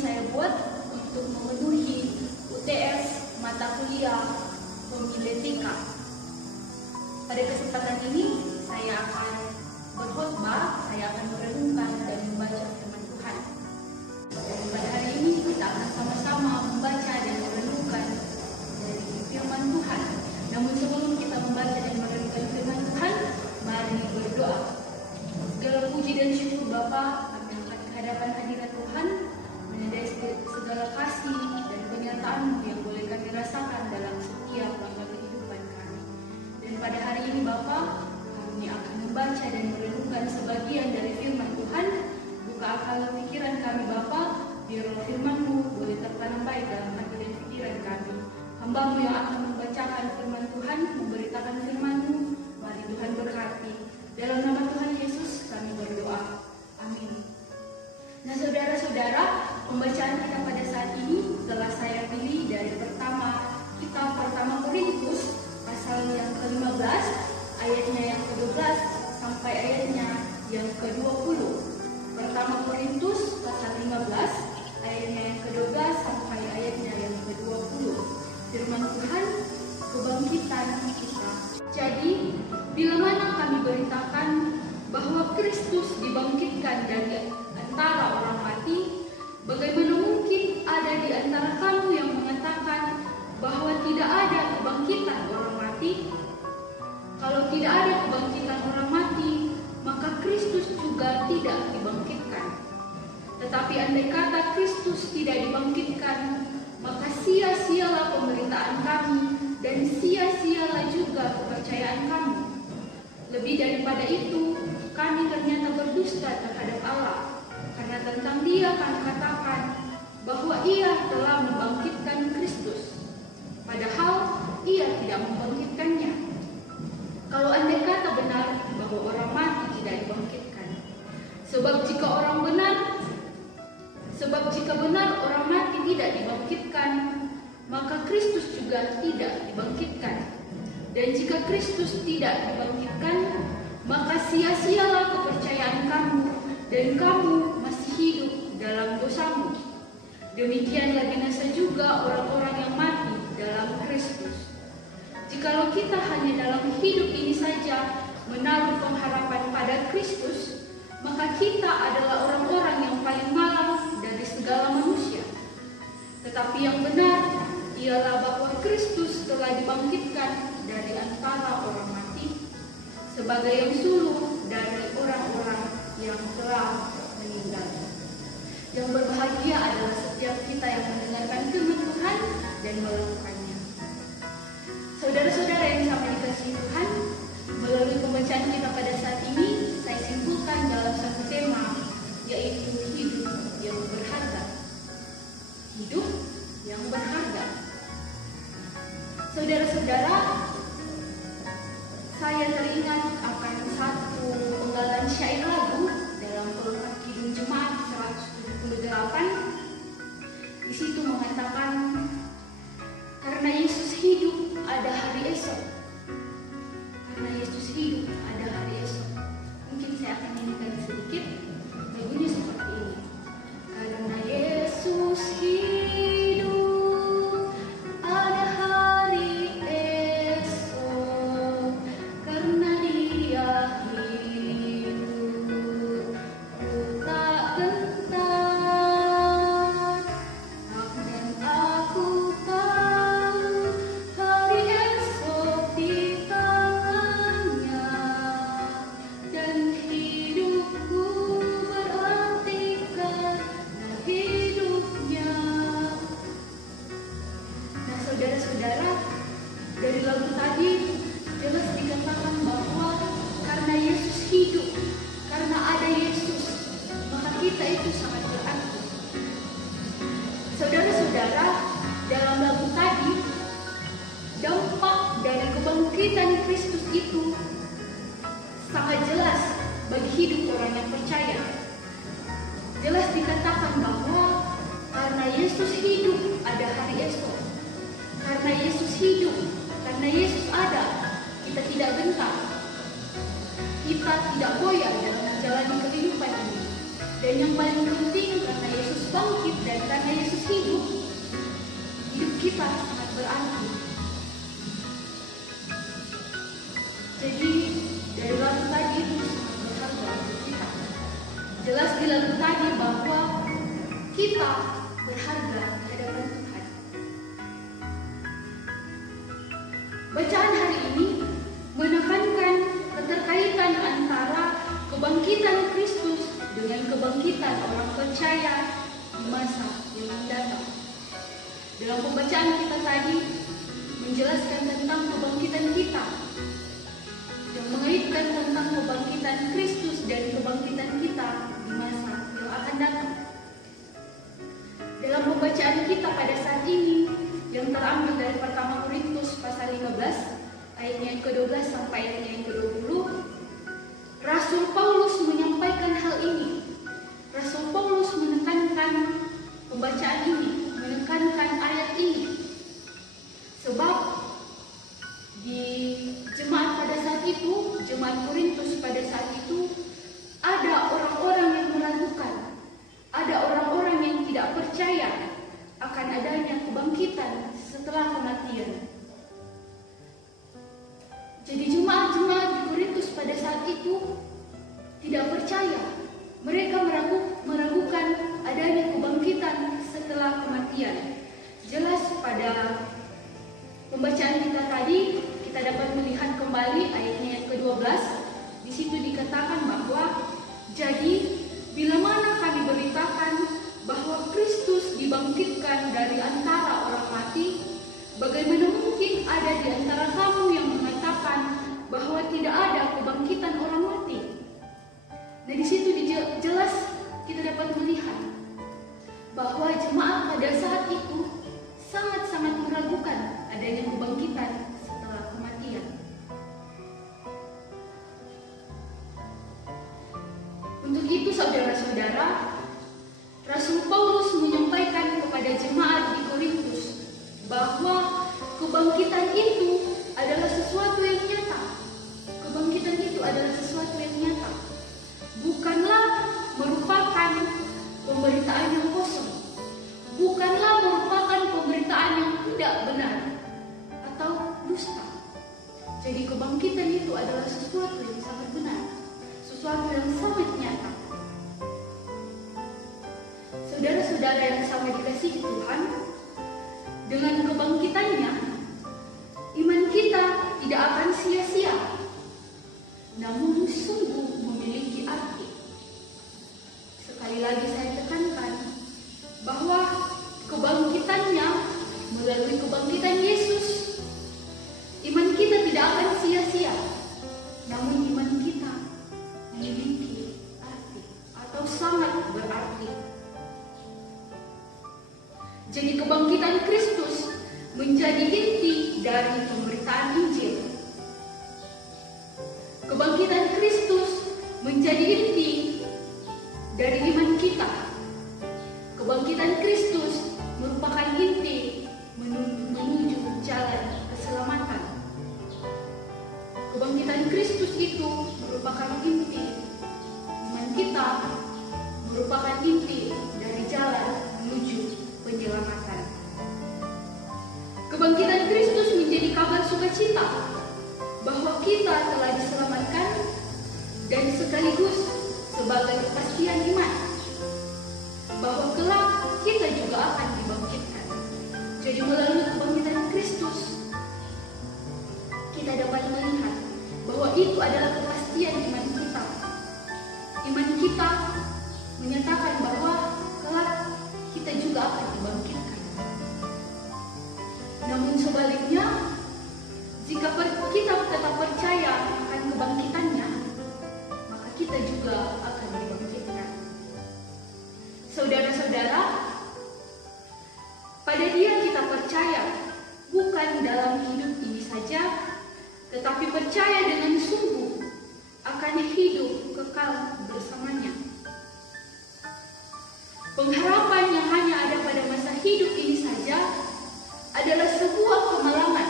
saya buat untuk memenuhi UTS mata kuliah homiletika. Pada kesempatan ini saya akan berkhotbah, saya akan merenungkan dan membaca firman Tuhan. Dan pada hari ini kita akan sama-sama membaca dan merenungkan dari firman Tuhan. Namun sebelum kita membaca dan merenungkan firman Tuhan, mari berdoa. Segala puji dan syukur Bapa kami angkat ke hadapan hadirat Tuhan, menandai segala kasih dan penyertaan-Mu yang boleh kami rasakan dalam setiap langkah kehidupan kami. Dan pada hari ini Bapa, kami akan membaca dan merenungkan sebagian dari firman Tuhan. Buka akal pikiran kami Bapa, biar firman-Mu boleh tertanam baik dalam hati dan pikiran kami. Hamba-Mu yang akan membacakan firman Tuhan, memberitakan firman-Mu, mari Tuhan berkati. Dalam nama Tuhan Yesus kami berdoa. Amin. Nah saudara-saudara, pembacaan kita pada saat ini telah saya pilih dari kitab pertama Korintus pasal yang ke-15 ayatnya yang ke-12 sampai ayatnya yang ke-20. Pertama Korintus pasal 15 ayatnya yang ke-12 sampai ayatnya yang ke-20. Firman Tuhan, kebangkitan kita. Jadi, bila mana kami beritakan bahwa Kristus dibangkitkan dari antara orang mati, bagaimana mungkin ada di antara kamu yang mengatakan bahwa tidak ada kebangkitan orang mati? Kalau tidak ada kebangkitan orang mati, maka Kristus juga tidak dibangkitkan. Tetapi andai kata Kristus tidak dibangkitkan, maka sia-sialah pemberitaan kami dan sia-sialah juga kepercayaan kami. Lebih daripada itu, kami ternyata berdusta terhadap Allah, karena tentang Dia kami katakan bahwa Ia telah membangkitkan Kristus, padahal Ia tidak membangkitkannya. Kalau andai kata benar bahwa orang mati tidak dibangkitkan, sebab jika benar orang mati tidak dibangkitkan, maka Kristus juga tidak dibangkitkan. Dan jika Kristus tidak dibangkitkan, maka sia-sialah kepercayaan kamu dan kamu masih hidup dalam dosamu. Demikianlah binasa juga orang-orang yang mati dalam Kristus. Jikalau kita hanya dalam hidup ini saja menaruh pengharapan pada Kristus, maka kita adalah orang-orang yang paling malang dari segala manusia. Tetapi yang benar ialah bahwa Kristus telah dibangkitkan dari antara orang mati sebagai yang sulung dari orang-orang yang telah meninggal. Yang berbahagia adalah setiap kita yang mendengarkan firman Tuhan dan melakukannya. Saudara-saudara yang sama dikasihi Tuhan, melalui pembacaan kita pada saat ini, saya simpulkan dalam satu tema, yaitu hidup yang berharga. Hidup yang berharga. Saudara-saudara, saya teringat akan satu penggalan syair lagu dalam Pelukan Kidung Jemaat 178. Di situ mengatakan, karena Yesus hidup ada hari esok. Karena Yesus hidup ada hari esok. Mungkin saya akan nyanyikan sedikit. Lagunya seperti ini. Karena Yesus hidup ada hari esok. Karena Dia hidup, ku tak gentar. Dan aku tahu hari esok di tangannya. Dan hidupku berarti karena hidupnya. Nah saudara-saudara, dari lagu tadi jelas dikatakan bahwa karena Yesus hidup, karena ada Yesus, maka kita itu sangat berarti. Saudara-saudara, dalam lagu tadi, dampak dari kebangkitan Kristus itu sangat jelas bagi hidup orang yang percaya. Jelas dikatakan bahwa karena Yesus hidup ada hari esok. Karena Yesus hidup, karena Yesus ada, kita tidak gentar. Kita tidak goyah dalam menjalani kehidupan ini. Dan yang paling penting, karena Yesus bangkit dan karena Yesus hidup kita sangat berarti. Jadi dari lagu tadi itu sangat berharga untuk kita. Jelas di lagu tadi bahwa kita berharga di hadapan Tuhan. Bacaan hari ini menekankan keterkaitan antara kebangkitan Kristus dengan kebangkitan orang percaya di masa yang mendatang. Dalam pembacaan kita tadi menjelaskan tentang kebangkitan kita, yang mengaitkan tentang kebangkitan Kristus dan kebangkitan kita di masa yang akan datang. Dalam pembacaan kita pada saat ini yang terambil dari pertama Korintus pasal 15 ayatnya yang ke-12 sampai ayatnya yang ke-20, Rasul Paulus menyampaikan hal ini. Rasul Paulus menekankan pembacaan ini, menekankan ayat ini. Sebab di jemaat pada saat itu, jemaat Korintus pada saat itu, ada orang-orang yang meragukan, ada orang-orang yang tidak percaya akan adanya kebangkitan setelah kematian. Jadi jemaat-jemaat di Korintus pada saat itu tidak percaya. Mereka meragukan adanya kebangkitan setelah kematian. Jelas pada pembacaan kita tadi, kita dapat melihat kembali ayatnya yang ke-12. Di situ dikatakan bahwa, jadi bila mana kami beritakan bahwa Kristus dibangkitkan dari antara orang mati, bagaimana mungkin ada di antara kamu yang mengatakan bahwa tidak ada kebangkitan orang mati? Nah, di situ jelas kita dapat melihat bahwa jemaat pada saat itu sangat-sangat meragukan adanya kebangkitan setelah kematian. Untuk itu, saudara-saudara, Rasul Paulus menyampaikan kepada jemaat di Korintus bahwa kebangkitan itu adalah sesuatu yang nyata. Kebangkitan itu adalah sesuatu yang nyata. Bukanlah merupakan pemberitaan yang kosong. Bukanlah merupakan pemberitaan yang tidak benar atau dusta. Jadi kebangkitan itu adalah sesuatu yang sangat benar, sesuatu yang sangat nyata. Saudara-saudara yang sama dikasihi Tuhan, dengan kebangkitannya, iman kita tidak akan sia-sia, namun sungguh memiliki arti. Sekali lagi saya tekankan bahwa kebangkitannya melalui kebangkitan Yesus, iman kita tidak akan sia-sia, namun iman kita memiliki arti atau sangat berarti. Jadi kebangkitan Kristus menjadi inti dari pemberitaan Injil. Kebangkitan Kristus menjadi inti dari iman kita. Kebangkitan Kristus merupakan inti menuju jalan keselamatan. Kebangkitan Kristus itu merupakan inti iman kita, merupakan inti dari jalan menuju penyelamatan. Kebangkitan Kristus menjadi kabar sukacita bahwa kita telah diselamatkan dan sekaligus sebagai kepastian iman bahwa kelak kita juga akan dibangkitkan. Jadi melalui kebangkitan Kristus kita dapat melihat bahwa itu adalah kepastian iman kita. Iman kita menyatakan bahwa kelak kita juga akan dibangkitkan. Namun sebaliknya, jika kita tetap percaya akan kebangkitannya, maka kita juga akan dibangkitkan. Saudara-saudara, pada Dia kita percaya, bukan dalam hidup ini saja, tetapi percaya dengan sungguh akan hidup kekal bersamanya. Pengharapan yang hanya ada pada masa hidup ini saja adalah sebuah kemalangan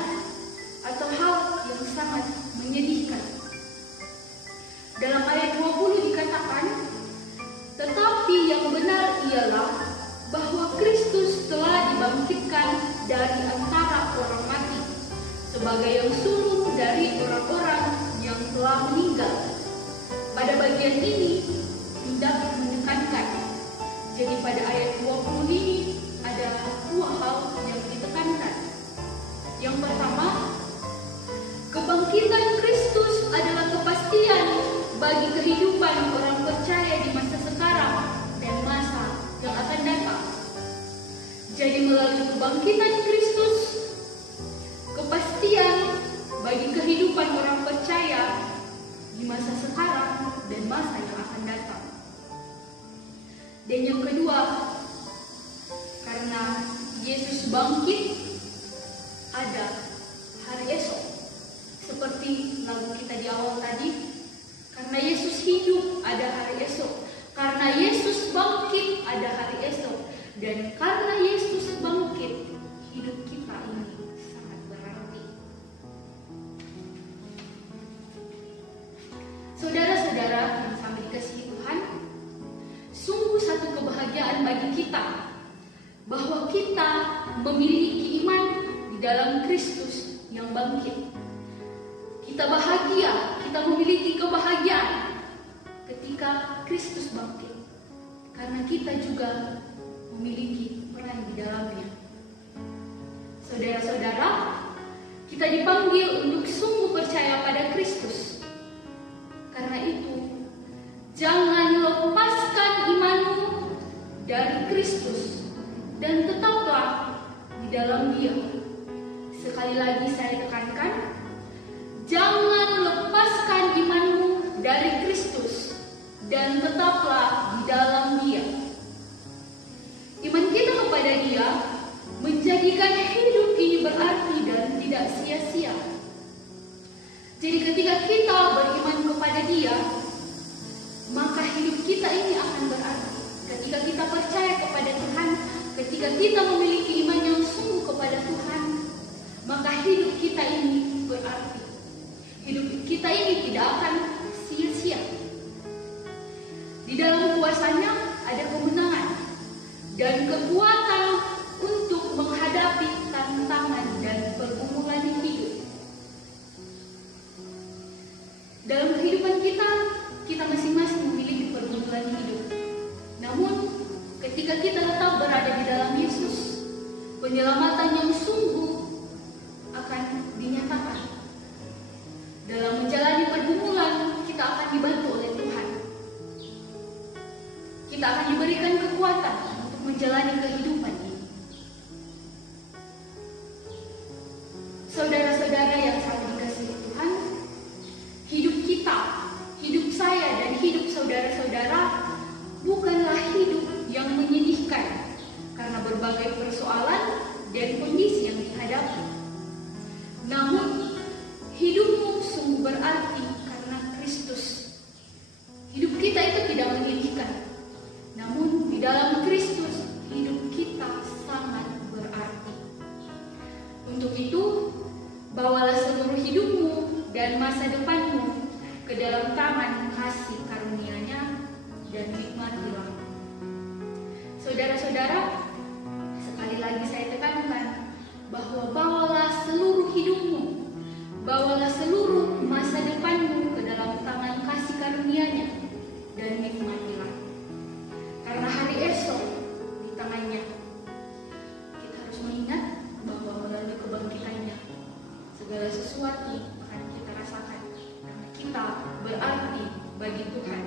atau hal yang sangat menyedihkan. Dalam ayat 20 dikatakan, tetapi yang benar ialah bahwa Kristus telah dibangkitkan dari antara orang mati sebagai yang sulung dari orang-orang yang telah meninggal. Pada bagian ini hendak menekankan. Jadi pada ayat 20 ini ada dua hal yang ditekankan. Yang pertama, kebangkitan Kristus adalah kepastian bagi kehidupan orang percaya di masa sekarang dan masa yang akan datang. Jadi melalui kebangkitan Kristus, kepastian bagi kehidupan orang percaya di masa sekarang dan masa yang akan datang. Dan yang kedua, karena Yesus bangkit, ada hari esok. Seperti lagu kita di awal tadi, karena Yesus hidup, ada hari esok. Karena Yesus bangkit, ada hari esok. Dan karena Yesus bangkit, hidup kita ini sangat berarti. Saudara-saudara yang sangat dikasihi Tuhan, sungguh satu kebahagiaan bagi kita bahwa kita memiliki iman di dalam Kristus yang bangkit. Kita bahagia, kita memiliki kebahagiaan ketika Kristus bangkit, karena kita juga memiliki peran di dalamnya. Saudara-saudara, kita dipanggil untuk sungguh percaya pada Kristus. Karena itu, jangan lepaskan imanmu dari Kristus dan tetaplah di dalam Dia. Sekali lagi saya tekankan, jangan lepaskan imanmu dari Kristus dan tetaplah di dalam Dia. Iman kita kepada Dia menjadikan hidup ini berarti dan tidak sia-sia. Jadi ketika kita beriman kepada Dia, maka hidup kita ini akan berarti. Ketika kita percaya kepada Tuhan, ketika kita memiliki iman yang sungguh kepada Tuhan, maka hidup kita ini berarti. Hidup kita ini tidak akan sia-sia. Di dalam kuasanya ada kemenangan dan kekuatan untuk menghadapi tantangan dan pergumulan hidup. Dalam kehidupan kita masing-masing memiliki pergumulan hidup. Namun, ketika kita tetap berada di dalam Yesus, penyelamatan yang sungguh akan dinyatakan. Dalam menjalani pergumulan, kita akan dibantu oleh Tuhan. Kita akan diberikan kekuatan untuk menjalani kehidupan ini. Saudara-saudara yang sangat dikasihi Tuhan, hidup kita, hidup saya dan hidup saudara-saudara bukanlah hidup yang menyedihkan karena berbagai persoalan dan kondisi yang dihadapi. Namun, hidupmu sungguh berarti karena Kristus. Hidup kita itu tidak menyedihkan. Namun di dalam Kristus hidup kita sangat berarti. Untuk itu, bawalah seluruh hidupmu dan masa depanmu ke dalam tangan kasih karunia-Nya dan nikmatilah. Saudara-saudara, sekali lagi saya tekankan bahwa bawalah seluruh hidupmu, bawalah seluruh masa depanmu ke dalam tangan kasih karunia-Nya dan nikmatilah. Karena hari esok di tangannya. Kita harus mengingat bahwa melalui kebangkitannya segala sesuatu akan kita rasakan. Karena kita berarti bagi Tuhan.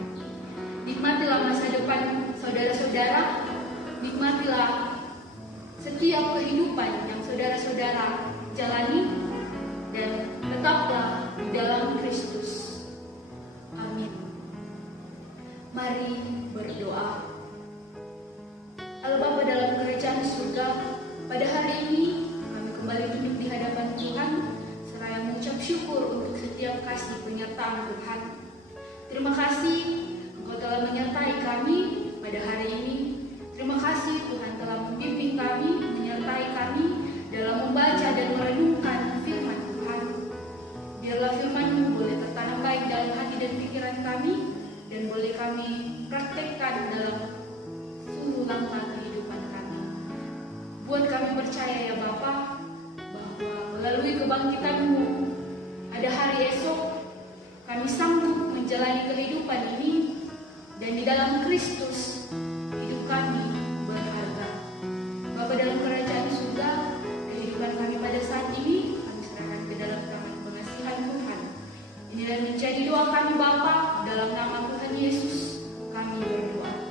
Nikmatilah masa depan saudara-saudara. Nikmatilah setiap kehidupan yang saudara-saudara jalani. Dan tetaplah di dalam Kristus. Amin. Mari berdoa. Allah Bapa dalam kerajaan surga, pada hari ini kami kembali duduk di hadapan Tuhan seraya mengucap syukur untuk setiap kasih penyertaan Tuhan. Terima kasih Engkau telah menyertai kami pada hari ini. Terima kasih Tuhan telah membimbing kami, menyertai kami dalam membaca dan merenungkan firman Tuhan. Biarlah firman-Mu boleh tertanam baik dalam hati dan pikiran kami, dan boleh kami praktekkan dalam seluruh langkah kehidupan kami. kami percaya ya Bapa, bahwa melalui kebangkitan-Mu, ada hari esok kami sanggup menjalani kehidupan ini, dan di dalam Kristus hidup kami berharga. Bapa dalam kerajaan surga, kehidupan kami pada saat ini kami serahkan ke dalam tangan pengasihan Tuhan. Inilah menjadi doa kami Bapa, dalam nama Tuhan Yesus kami berdoa.